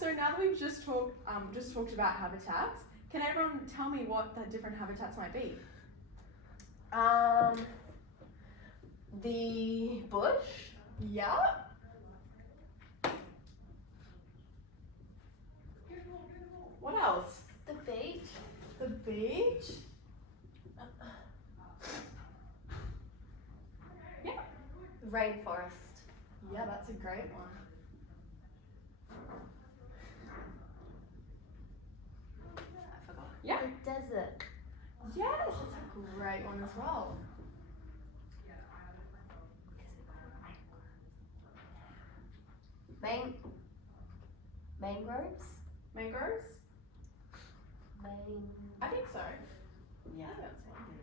So now that we've just talked about habitats, can everyone tell me what the different habitats might be? The bush. Yeah. What else? The beach. The beach. Yeah. Rainforest. Yeah, that's a great one. I forgot. Yeah. The desert. Yes, that's a great one as well. Mangroves. Mangroves? I think so. Yeah. I think that's one.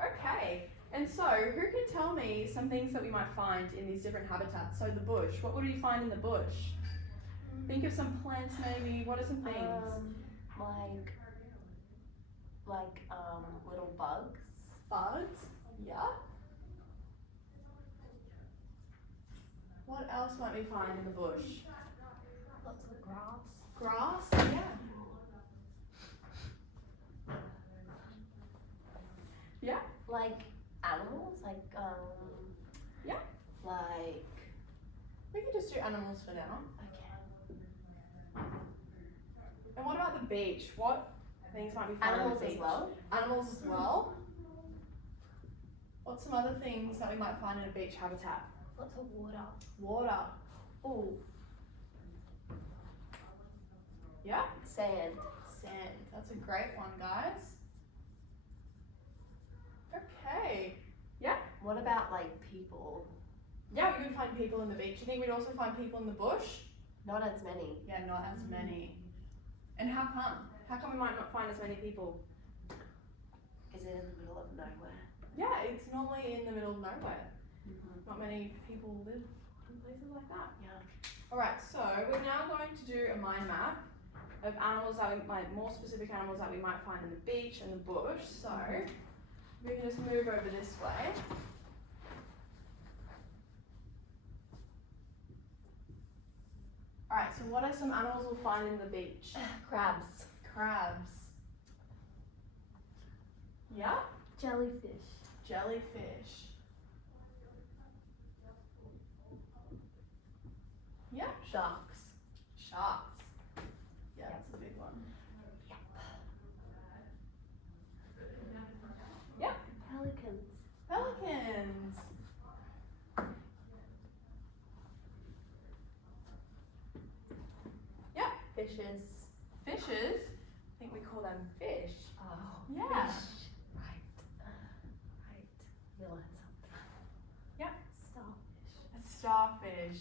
Okay, and so who can tell me some things that we might find in these different habitats? So the bush, what would we find in the bush? Think of some plants maybe. What are some things? Like little bugs. Bugs? Yeah. What else might we find in the bush? Lots of grass. Grass? Yeah. Yeah. Like animals, Yeah. Like We can just do animals for now. okay. And what about the beach? What things might we find on Animals the beach? as well. Animals as well. What's some other things that we might find in a beach habitat? Lots of water. Water. Ooh. Yeah. Sand. Sand. That's a great one, guys. Okay. Yeah. What about like people? Yeah, we would find people in the beach. You think we'd also find people in the bush? Not as many. Yeah, not as many. And how come? How come we might not find as many people? Is it in the middle of nowhere? Yeah, it's normally in the middle of nowhere. Mm-hmm. Not many people live in places like that. Yeah. Alright, so we're now going to do a mind map of animals that we might, more specific animals that we might find in the beach and the bush. So we can just move over this way. Alright, so what are some animals we'll find in the beach? Crabs. Crabs. Yeah? Jellyfish. Jellyfish. Yeah? Sharks. Sharks. Yeah, that's a big one. Yeah. Pelicans. Pelicans. Yeah. Fishes. Fishes. I think we call them fish. Oh. Yeah. Fish. Right. You learned something. Yeah. Starfish. A starfish.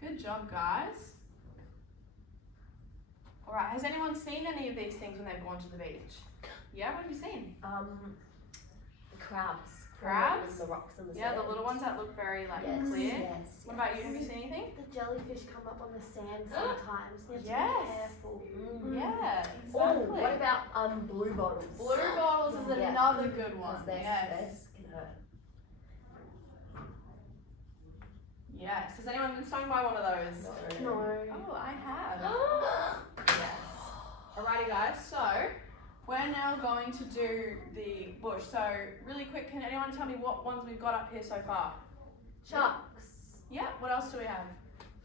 Good job, guys. Alright, has anyone seen any of these things when they've gone to the beach? Yeah, what have you seen? The crabs. Crabs? The rocks and the Yeah, sand. the little ones that look very like Yes, clear. Yes. What about you? Have you seen anything? The jellyfish come up on the sand sometimes. You have to Yes. be careful. Yeah, Oh, exactly. what about blue bottles? Blue bottles is Yeah. another good one. Because their Yes. space can hurt. Yes. Has anyone been stung by one of those? No. Oh, I have. Yes. Alrighty, guys. So we're now going to do the bush. So really quick, can anyone tell me what ones we've got up here so far? Sharks. Yeah. What else do we have?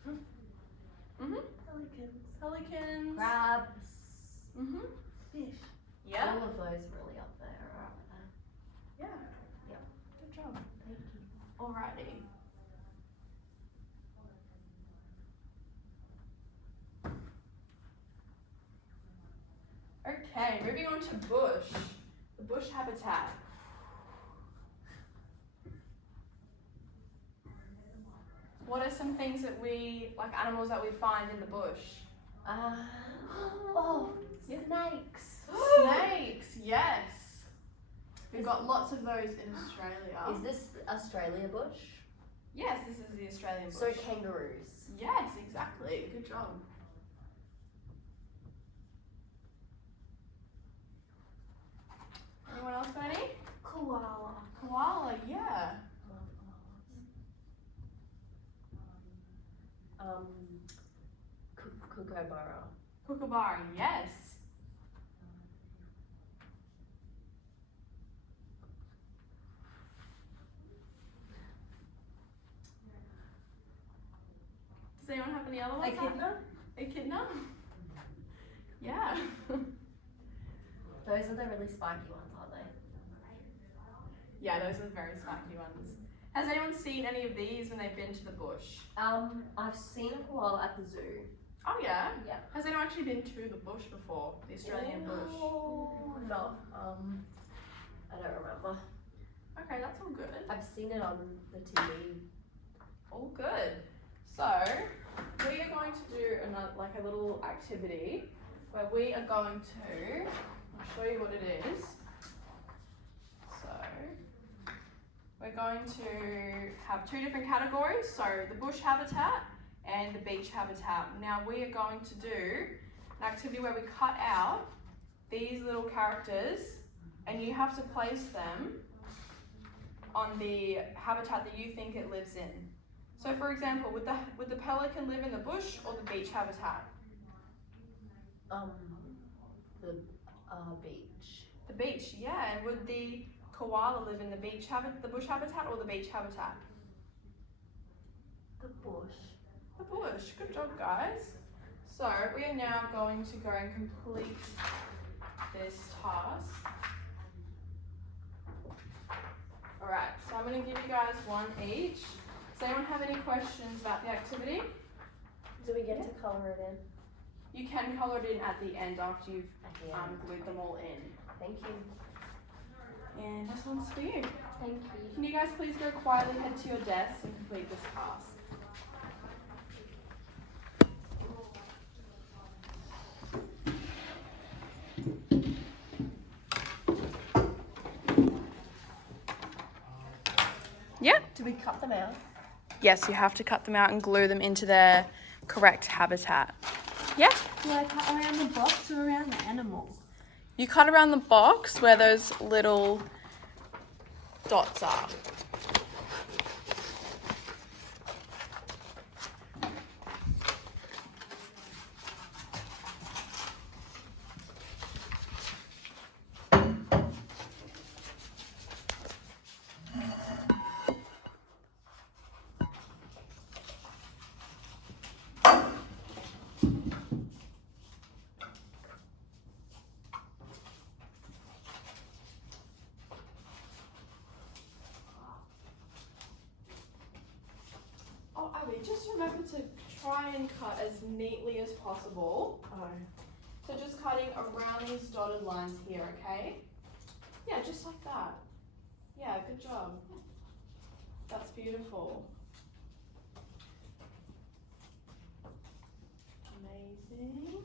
Mhm. Pelicans. Pelicans. Crabs. Mhm. Fish. Yeah. All of those really up there, aren't they? Yeah. Yep. Good job. Thank you. Alrighty. Okay, moving on to bush. The bush habitat. What are some things that we, like animals that we find in the bush? Oh, Yeah. snakes. Snakes, yes. We've got lots of those in Australia. Is this Australia bush? Yes, this is the Australian bush. So kangaroos. Yes, exactly. Good job. Anyone else got any? Koala. Koala, yeah. Kookaburra. Kookaburra, yes. Does anyone have any other ones? Echidna? Echidna? Yeah. Those are the really spiky ones, aren't they? Yeah, those are the very spiky ones. Has anyone seen any of these when they've been to the bush? I've seen a koala at the zoo. Oh yeah? Yeah. Has anyone actually been to the bush before? The Australian bush? Oh, no. I don't remember. Okay, that's all good. I've seen it on the TV. All good. So, we are going to do a little activity where we are going to, I'll show you what it is. So, we're going to have two different categories. So, the bush habitat and the beach habitat. Now, we are going to do an activity where we cut out these little characters and you have to place them on the habitat that you think it lives in. So for example, would the pelican live in the bush or the beach habitat? The beach. The beach, yeah. And would the koala live in the bush habitat or the beach habitat? The bush. The bush. Good job, guys. So we are now going to go and complete this task. Alright, so I'm going to give you guys one each. Does anyone have any questions about the activity? Do we get to colour it in? You can colour it in at the end after you've At the end. glued them all in. Thank you. And this one's for you. Thank you. Can you guys please go quietly head to your desk and complete this task? Yeah. Do we cut them out? Yes, you have to cut them out and glue them into their correct habitat. Yeah? Do I cut around the box or around the animal? You cut around the box where those little dots are. Oh, Abby, just remember to try and cut as neatly as possible. So just cutting around these dotted lines here, okay? Yeah, just like that. Yeah, good job. That's beautiful. Amazing.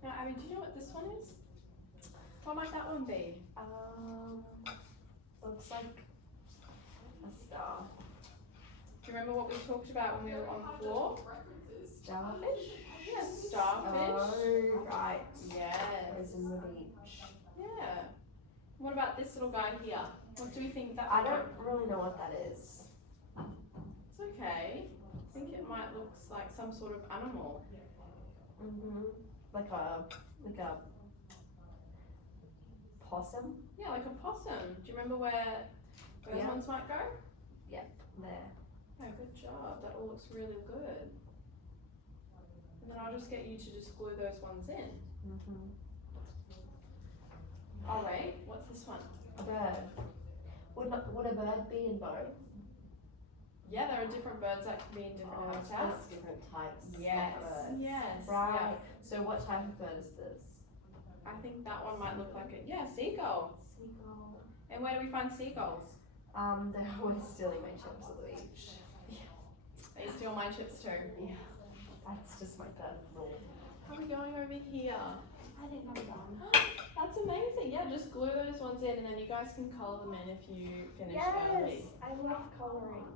Now, Abby, do you know what this one is? What might that one be? Looks like a star. Do you remember what we talked about when we were on the floor? Starfish? Yes, starfish. Oh, right. Yes. It's in the beach. Yeah. What about this little guy here? What do we think that I might don't really know what that is. It's okay. I think it might look like some sort of animal. Like a possum. Yeah, like a possum. Do you remember where those Yeah. ones might go? There. Yeah, good job. That all looks really good. And then I'll just get you to just glue those ones in. Mm-hmm. Oh wait, what's this one? A bird. Would a bird be in both? Yeah, there are different birds that can be in different There's habitats. different types Yes, of birds. yes. Right. Yeah. So what type of bird is this? I think that one might look like it. Yeah, seagull. Seagull. And where do we find seagulls? They're always stealing my chips at the beach. They steal my chips too. Yeah. That's just my personal. How are we going over here? I think I'm done. That's amazing. Yeah, just glue those ones in and then you guys can colour them in if you finish early. I love colouring.